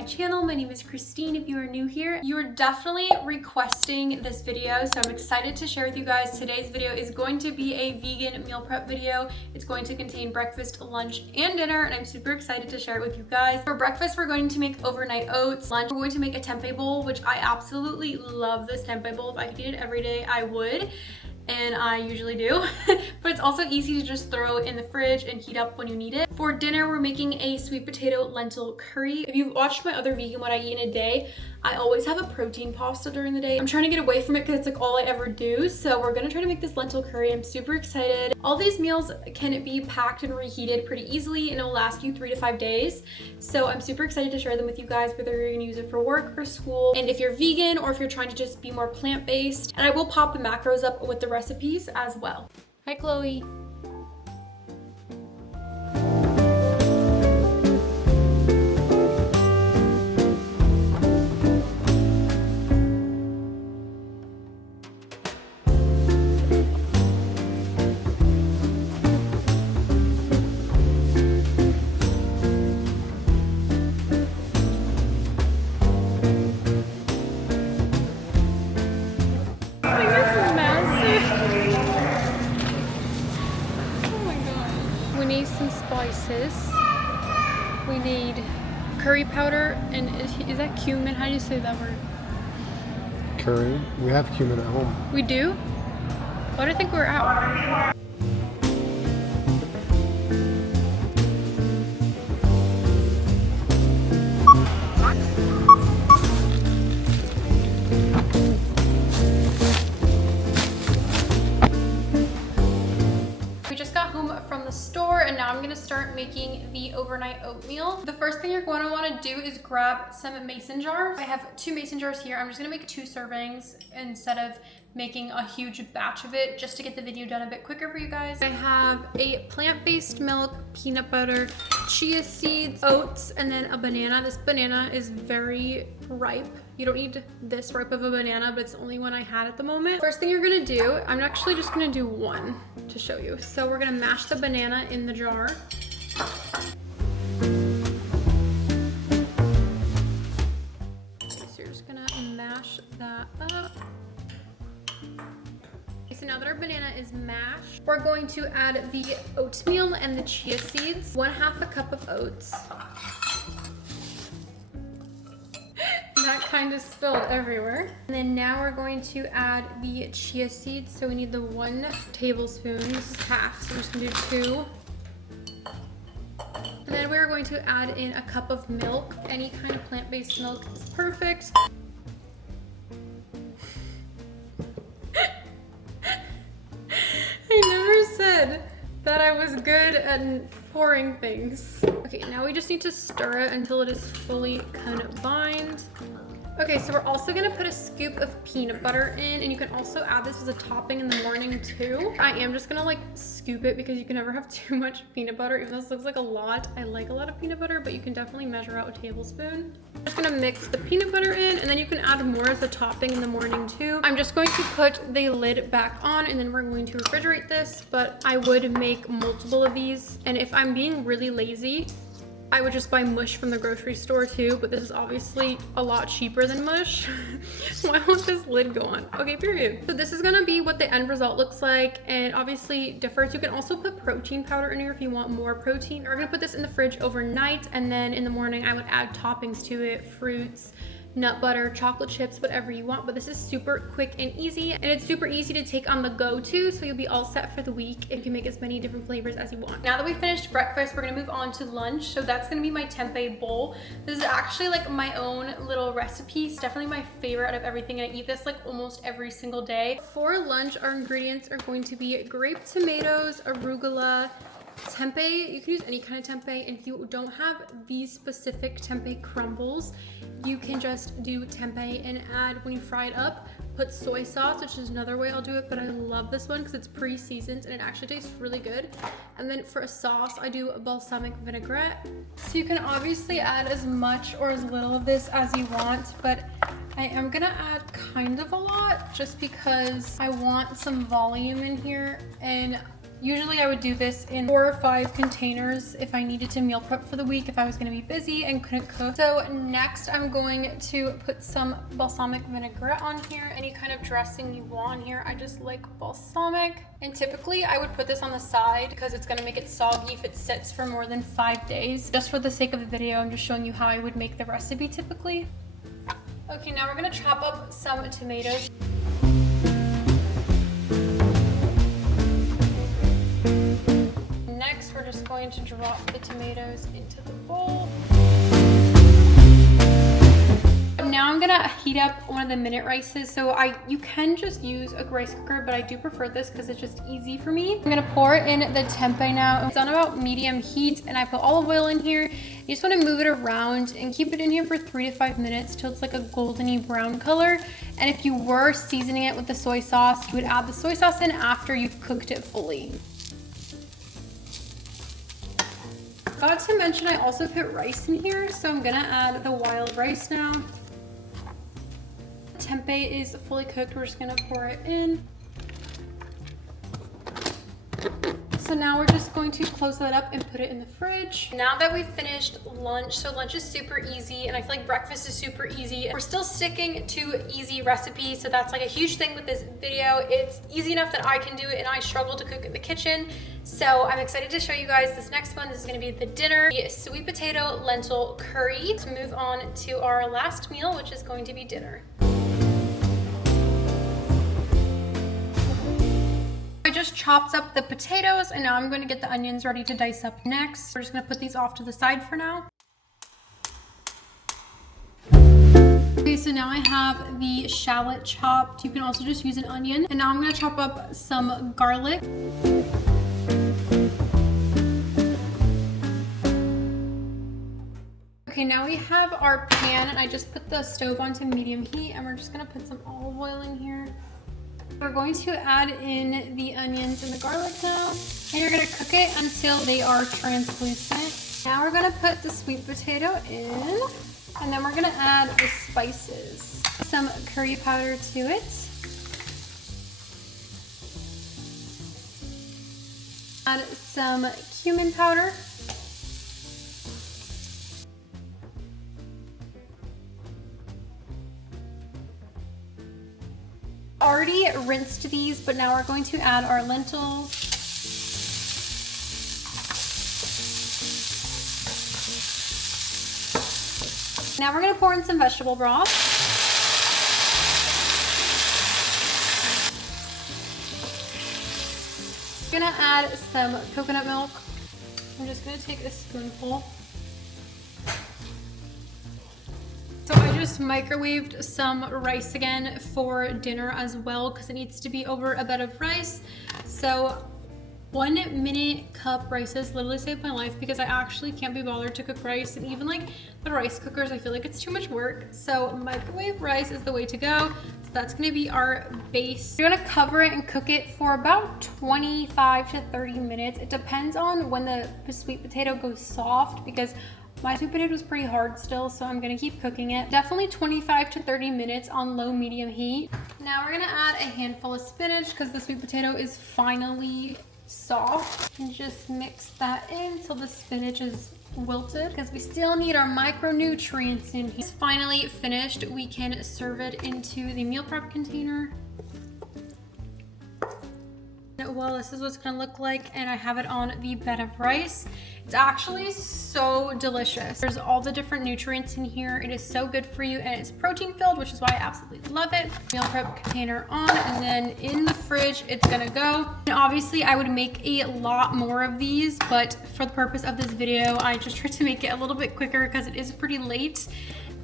my channel. My name is Kristine if you are new here. You are definitely requesting this video, so I'm excited to share with you guys. Today's video is going to be a vegan meal prep video. It's going to contain breakfast, lunch, and dinner, and I'm super excited to share it with you guys. For breakfast, we're going to make overnight oats. Lunch, we're going to make a tempeh bowl, which I absolutely love this tempeh bowl. If I could eat it every day, I would. And I usually do, but it's also easy to just throw in the fridge and heat up when you need it. For dinner, we're making a sweet potato lentil curry. If you've watched my other vegan what I eat in a day, I always have a protein pasta during the day. I'm trying to get away from it because it's like all I ever do. So we're gonna try to make this lentil curry. I'm super excited. All these meals can be packed and reheated pretty easily and it'll last you 3 to 5 days. So I'm super excited to share them with you guys, whether you're gonna use it for work or school. And if you're vegan or if you're trying to just be more plant-based, and I will pop the macros up with the recipes as well. Hi, Chloe. We need curry powder, and is that cumin? How do you say that word? Curry? We have cumin at home. We do? Why do I think we're out? From the store, and now I'm gonna start making the overnight oatmeal. The first thing you're going to want to do is grab some mason jars. I have 2 mason jars here. I'm just gonna make 2 servings instead of making a huge batch of it, just to get the video done a bit quicker for you guys. I have a plant-based milk, peanut butter, chia seeds, oats, and then a banana. This banana is very ripe. You don't need this ripe of a banana, but it's the only one I had at the moment. First thing you're gonna do, I'm actually just gonna do one to show you. So we're gonna mash the banana in the jar. So you're just gonna mash that up. So now that our banana is mashed, we're going to add the oatmeal and the chia seeds. 1/2 a cup of oats. That kind of spilled everywhere. And then now we're going to add the chia seeds. So we need the 1 tablespoon. This is half, so we're just gonna do 2. And then we're going to add in a cup of milk. Any kind of plant-based milk is perfect. I never said that I was good at pouring things. Okay, now we just need to stir it until it is fully combined. Okay, so we're also gonna put a scoop of peanut butter in, and you can also add this as a topping in the morning too. I am just gonna like scoop it because you can never have too much peanut butter, even though this looks like a lot. I like a lot of peanut butter, but you can definitely measure out a tablespoon. I'm just gonna mix the peanut butter in, and then you can add more as a topping in the morning too. I'm just going to put the lid back on, and then we're going to refrigerate this, but I would make multiple of these, and if I'm being really lazy, I would just buy mush from the grocery store too, but this is obviously a lot cheaper than mush. Why won't this lid go on? Okay, period. So this is gonna be what the end result looks like, and obviously differs. You can also put protein powder in here if you want more protein. We're gonna put this in the fridge overnight, and then in the morning I would add toppings to it, fruits, nut butter, chocolate chips, whatever you want. But this is super quick and easy, and it's super easy to take on the go too, so you'll be all set for the week if you make as many different flavors as you want. Now that we finished breakfast, we're gonna move on to lunch. So that's gonna be my tempeh bowl. This is actually like my own little recipe. It's definitely my favorite out of everything, and I eat this like almost every single day. For lunch, our ingredients are going to be grape tomatoes, arugula, tempeh. You can use any kind of tempeh, and if you don't have these specific tempeh crumbles, you can just do tempeh and add, when you fry it up, put soy sauce, which is another way I'll do it, but I love this one because it's pre-seasoned and it actually tastes really good. And then for a sauce, I do a balsamic vinaigrette. So you can obviously add as much or as little of this as you want, but I am gonna add kind of a lot just because I want some volume in here, and Usually I would do this in 4 or 5 containers if I needed to meal prep for the week, if I was gonna be busy and couldn't cook. So next I'm going to put some balsamic vinaigrette on here. Any kind of dressing you want here. I just like balsamic. And typically I would put this on the side because it's gonna make it soggy if it sits for more than 5 days. Just for the sake of the video, I'm just showing you how I would make the recipe typically. Okay, now we're gonna chop up some tomatoes. Next, we're just going to drop the tomatoes into the bowl. Now I'm gonna heat up one of the minute rices. So you can just use a rice cooker, but I do prefer this because it's just easy for me. I'm gonna pour in the tempeh now. It's on about medium heat, and I put olive oil in here. You just want to move it around and keep it in here for 3 to 5 minutes till it's like a goldeny brown color. And if you were seasoning it with the soy sauce, you would add the soy sauce in after you've cooked it fully. Forgot to mention I also put rice in here, so I'm gonna add the wild rice now. Tempeh is fully cooked, we're just gonna pour it in. So now we're just going to close that up and put it in the fridge. Now that we've finished lunch, so lunch is super easy and I feel like breakfast is super easy. We're still sticking to easy recipes, so that's like a huge thing with this video. It's easy enough that I can do it and I struggle to cook in the kitchen. So I'm excited to show you guys this next one. This is gonna be the dinner, the sweet potato lentil curry. Let's move on to our last meal, which is going to be dinner. I just chopped up the potatoes and now I'm going to get the onions ready to dice up next. We're just going to put these off to the side for now. Okay, so now I have the shallot chopped. You can also just use an onion. And now I'm going to chop up some garlic. Okay, now we have our pan and I just put the stove onto medium heat and we're just going to put some olive oil in here. We're going to add in the onions and the garlic now, and you're going to cook it until they are translucent. Now we're going to put the sweet potato in, and then we're going to add the spices. Some curry powder to it. Add some cumin powder. Already rinsed these, but now we're going to add our lentils. Now we're going to pour in some vegetable broth. I'm going to add some coconut milk. I'm just going to take a spoonful. So I just microwaved some rice again for dinner as well because it needs to be over a bed of rice. So 1 minute cup rices literally saved my life because I actually can't be bothered to cook rice, and even like the rice cookers, I feel like it's too much work. So microwave rice is the way to go. So that's gonna be our base. You're gonna cover it and cook it for about 25 to 30 minutes. It depends on when the sweet potato goes soft because my sweet potato is pretty hard still, so I'm gonna keep cooking it. Definitely 25 to 30 minutes on low medium heat. Now we're gonna add a handful of spinach because the sweet potato is finally soft. And just mix that in until the spinach is wilted because we still need our micronutrients in here. It's finally finished. We can serve it into the meal prep container. Well, this is what it's gonna look like, and I have it on the bed of rice. It's actually so delicious. There's all the different nutrients in here. It is so good for you, and it's protein filled, which is why I absolutely love it. Meal prep container on, and then in the fridge it's gonna go. And obviously I would make a lot more of these, but for the purpose of this video I just tried to make it a little bit quicker because it is pretty late.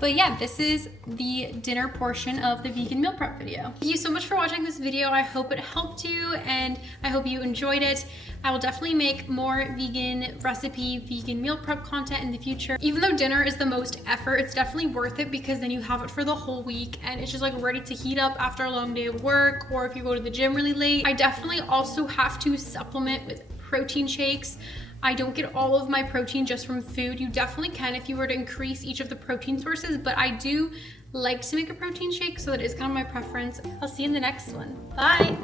But yeah, this is the dinner portion of the vegan meal prep video. Thank you so much for watching this video. I hope it helped you and I hope you enjoyed it. I will definitely make more vegan recipe, vegan meal prep content in the future. Even though dinner is the most effort, it's definitely worth it because then you have it for the whole week and it's just like ready to heat up after a long day of work, or if you go to the gym really late. I definitely also have to supplement with protein shakes. I don't get all of my protein just from food. You definitely can if you were to increase each of the protein sources, but I do like to make a protein shake, so that is kind of my preference. I'll see you in the next one. Bye.